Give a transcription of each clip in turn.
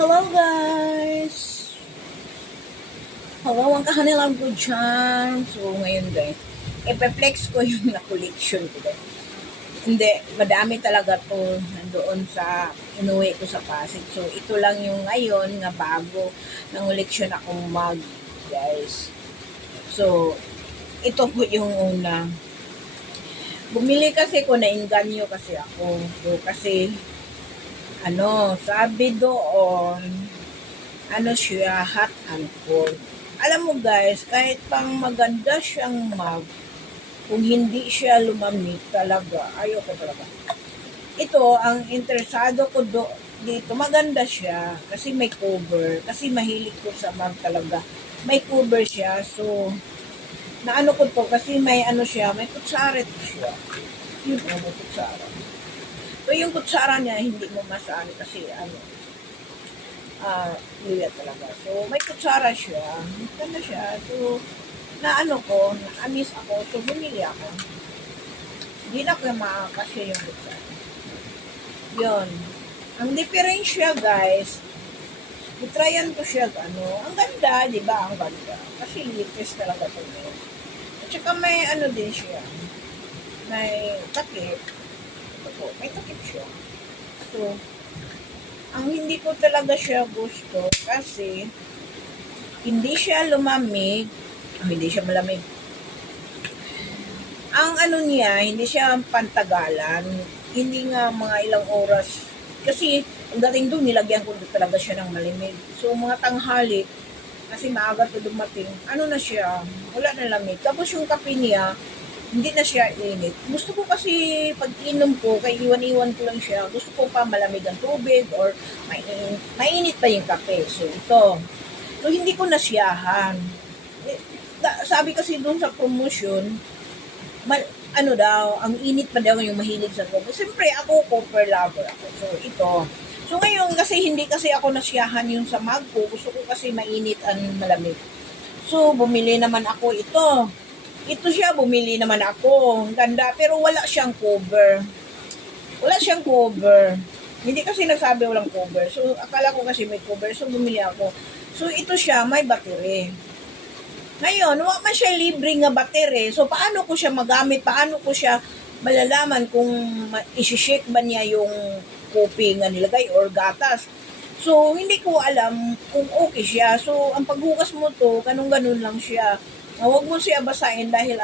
Hello guys! Hello ang kanilang good dyan. So ngayon guys, ipe-flex ko yung na-collection ko guys. Hindi, madami talaga to nandoon sa inuwi ko sa Pasig. So ito lang yung ngayon nga bago ng collection akong mug guys. So ito po yung una. Bumili kasi ko, nainganyo kasi ako. So kasi sabi doon, siya, hot and cold. Alam mo guys, kahit pang maganda siyang mug, kung hindi siya lumamig talaga, ayoko talaga. Ito, ang interesado ko dito, maganda siya, kasi may cover, kasi mahilig ko sa mug talaga. May cover siya, so, naano ko to, kasi may siya, may kutsara siya. Yun po, may kutsara. So, yung kutsara niya, hindi mo masaan kasi luya talaga. So, may kutsara siya. Maganda siya. So, na-amis ako. So, bumili ako. Hindi na ko makakasya yung kutsara. Yun. Ang diferensya, guys, itryan ko siya, ang ganda, di ba? Ang ganda. Kasi latest talaga ito. At saka may din siya. May takip. Ito po, may takip siya. So, ang hindi ko talaga siya gusto kasi hindi siya lumamig, hindi siya malamig. Ang niya, hindi siya pantagalan, hindi nga mga ilang oras. Kasi ang dating doon, nilagyan ko talaga siya ng malimig. So mga tanghali, kasi maaga to dumating, na siya, wala na lamig. Tapos yung kape niya, hindi na siya init. Gusto ko kasi pag inom ko, kay iwan-iwan ko lang siya, gusto ko pa malamig ang tubig or mainit pa yung kape. So ito. So hindi ko nasiyahan. Sabi kasi doon sa promotion, ang init pa daw yung mahilig sa coffee. Siyempre ako, copper lover ako. So ito. So ngayon kasi hindi kasi ako nasiyahan yung sa mug ko. Gusto ko kasi mainit ang malamig. So bumili naman ako ito. Ito siya, bumili naman ako. Ang ganda, pero wala siyang cover. Wala siyang cover. Hindi kasi nagsabi walang cover. So, akala ko kasi may cover. So, bumili ako. So, ito siya, may battery. Ngayon, wala man siya libre nga battery. So, paano ko siya magamit? Paano ko siya malalaman kung isi-shake ba niya yung kopi nga nilagay or gatas? So, hindi ko alam kung okay siya. So, ang paghugas mo to, ganun-ganun lang siya. Huwag mo siya basahin dahil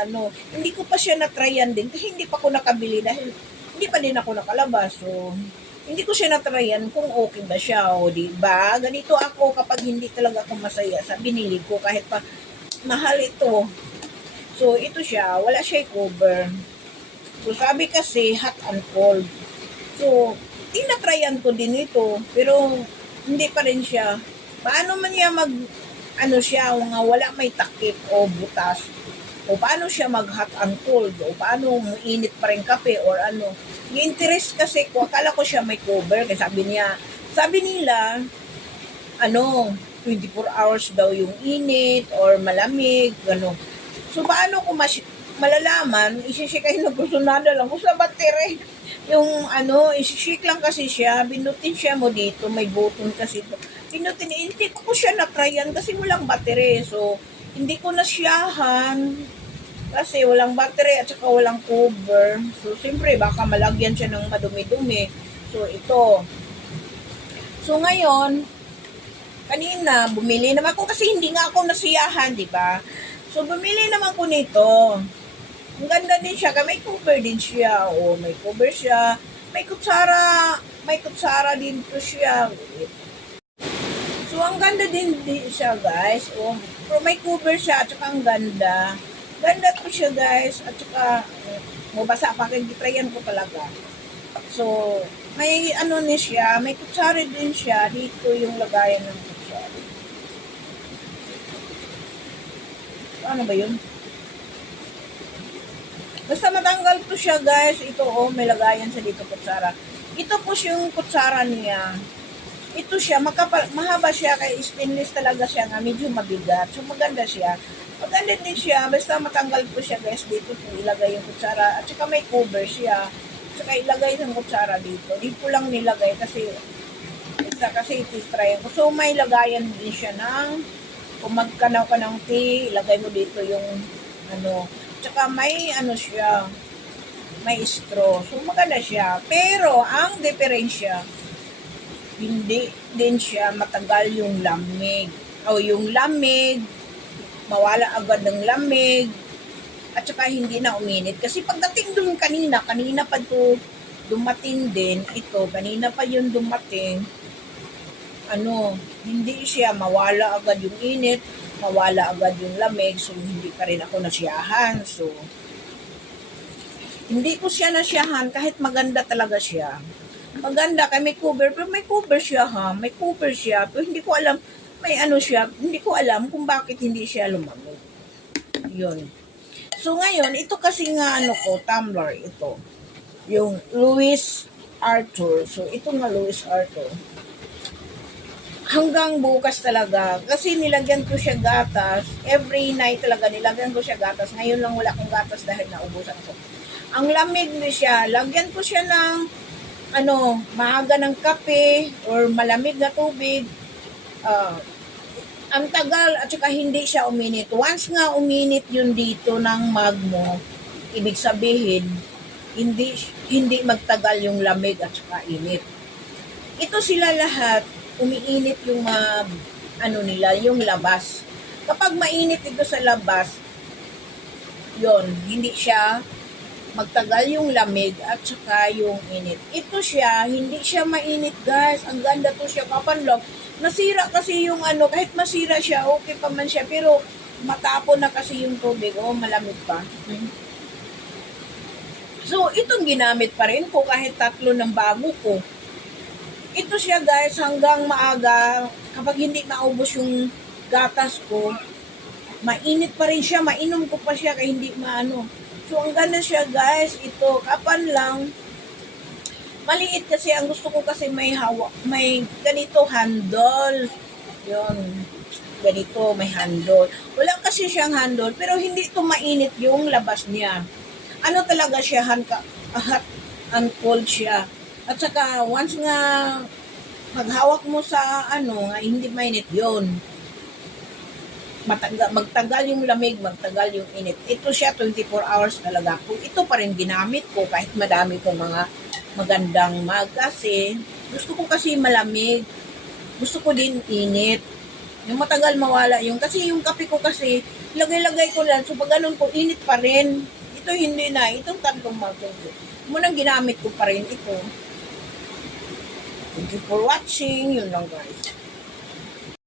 hindi ko pa siya natryan din kasi hindi pa ako nakabili dahil hindi pa din ako nakalabas. So, hindi ko siya natryan kung okay ba siya o di ba? Ganito ako kapag hindi talaga ako masaya sa binili ko kahit pa mahal ito. So, ito siya, wala siya cover. So, sabi kasi hot and cold. So, tinatryan ko din ito pero hindi pa rin siya. Paano man niya siya, nga wala may takip o butas, o paano siya mag hot and cold, o paano mainit pa rin kape, or yung interest kasi ko, akala ko siya may cover, kasi sabi nila, 24 hours daw yung init, or malamig, So, paano ko malalaman, isishikay na personada lang, kung sa battery, yung isishik lang kasi siya, binutin siya mo dito, may button kasi ito. Pinutin, hindi ko siya natryan kasi walang battery. So, hindi ko nasiyahan kasi walang battery at saka walang cover. So, siyempre, baka malagyan siya ng madumi-dumi. So, ito. So, ngayon, kanina, bumili naman ako kasi hindi nga ako nasiyahan, di ba? So, bumili naman ko nito. Ang ganda din siya, may cover din siya. O, may cover siya. May kutsara din to siya. So, ang ganda din siya, guys. O, pero may cover siya, at saka ang ganda. Ganda to siya, guys. At saka, mabasa pa, kaya ko talaga. So, may niya siya, may kutsara din siya. Dito yung lagayan ng kutsara. So, ano ba yun? Basta matanggal to siya, guys. Ito, may lagayan sa dito kutsara. Ito po yung kutsara niya. Ito siya, mahaba siya, kay stainless talaga siya nga, medyo mabigat. So, maganda siya. Maganda din siya, basta matanggal po siya, guys. Dito po ilagay yung kutsara. At saka may cover siya. At saka ilagay yung kutsara dito. Dito lang nilagay kasi maganda kasi iti-try ko. So, may lagayan din siya ng, kung magkanaw ka ng tea, ilagay mo dito yung, ano, tsaka may, ano siya, may straw. So, maganda siya. Pero, ang diferensya, hindi din siya matagal yung lamig. O yung lamig, mawala agad ng lamig, at saka hindi na uminit. Kasi pagdating dun kanina pa to dumating din, ito, kanina pa yun dumating, ano, hindi siya mawala agad yung init, mawala agad yung lamig, so hindi pa rin ako nasiyahan. So, hindi ko siya nasiyahan kahit maganda talaga siya. Maganda kay may cover, pero may cover siya ha, may cover siya, pero hindi ko alam, may ano siya, hindi ko alam kung bakit hindi siya lumamig. Yun. So ngayon, ito kasi nga ano ko, tumbler ito. Yung Louis Arthur. So ito nga Louis Arthur. Hanggang bukas talaga. Kasi nilagyan ko siya gatas. Every night talaga nilagyan ko siya gatas. Ngayon lang wala akong gatas dahil naubusan ko. Ang lamig na siya. Lagyan ko siya ng ano, maaga ng kape or malamig na tubig. Ang tagal at saka hindi siya uminit. Once nga uminit yun dito ng mug mo, ibig sabihin, hindi magtagal yung lamig at saka init. Ito sila lahat, umiinit yung ano nila, yung labas. Kapag mainit ito sa labas, yon hindi siya magtagal yung lamig at saka yung init. Ito siya, hindi siya mainit guys. Ang ganda to siya, kapanlog. Nasira kasi yung ano, kahit masira siya, okay pa man siya. Pero matapon na kasi yung tubig. Oh, malamig pa. So, itong ginamit pa rin ko kahit 3 ng bago ko. Ito siya guys, hanggang maaga, kapag hindi maubos yung gatas ko, mainit pa rin siya, mainom ko pa siya kaya hindi maano. So, ang ganda siya guys, ito, kapan lang, maliit kasi, ang gusto ko kasi may hawak, may ganito handle. Yun, ganito, may handle. Wala kasi siyang handle, pero hindi ito mainit yung labas niya. Ano talaga siya, hot and cold siya. At saka, once nga maghawak mo sa ano, nga hindi mainit yun. Magtagal yung lamig, magtagal yung init. Ito siya, 24 hours talaga. Kung ito pa rin ginamit ko, kahit madami kong mga magandang mug, kasi gusto ko kasi malamig. Gusto ko din init. Yung matagal mawala yung, kasi yung kape ko kasi, lagay-lagay ko lang. So, pag ganun ko, init pa rin. Ito hindi na. Itong 3 mug ko. Munang ginamit ko pa rin ito. Thank you for watching. Yun lang guys.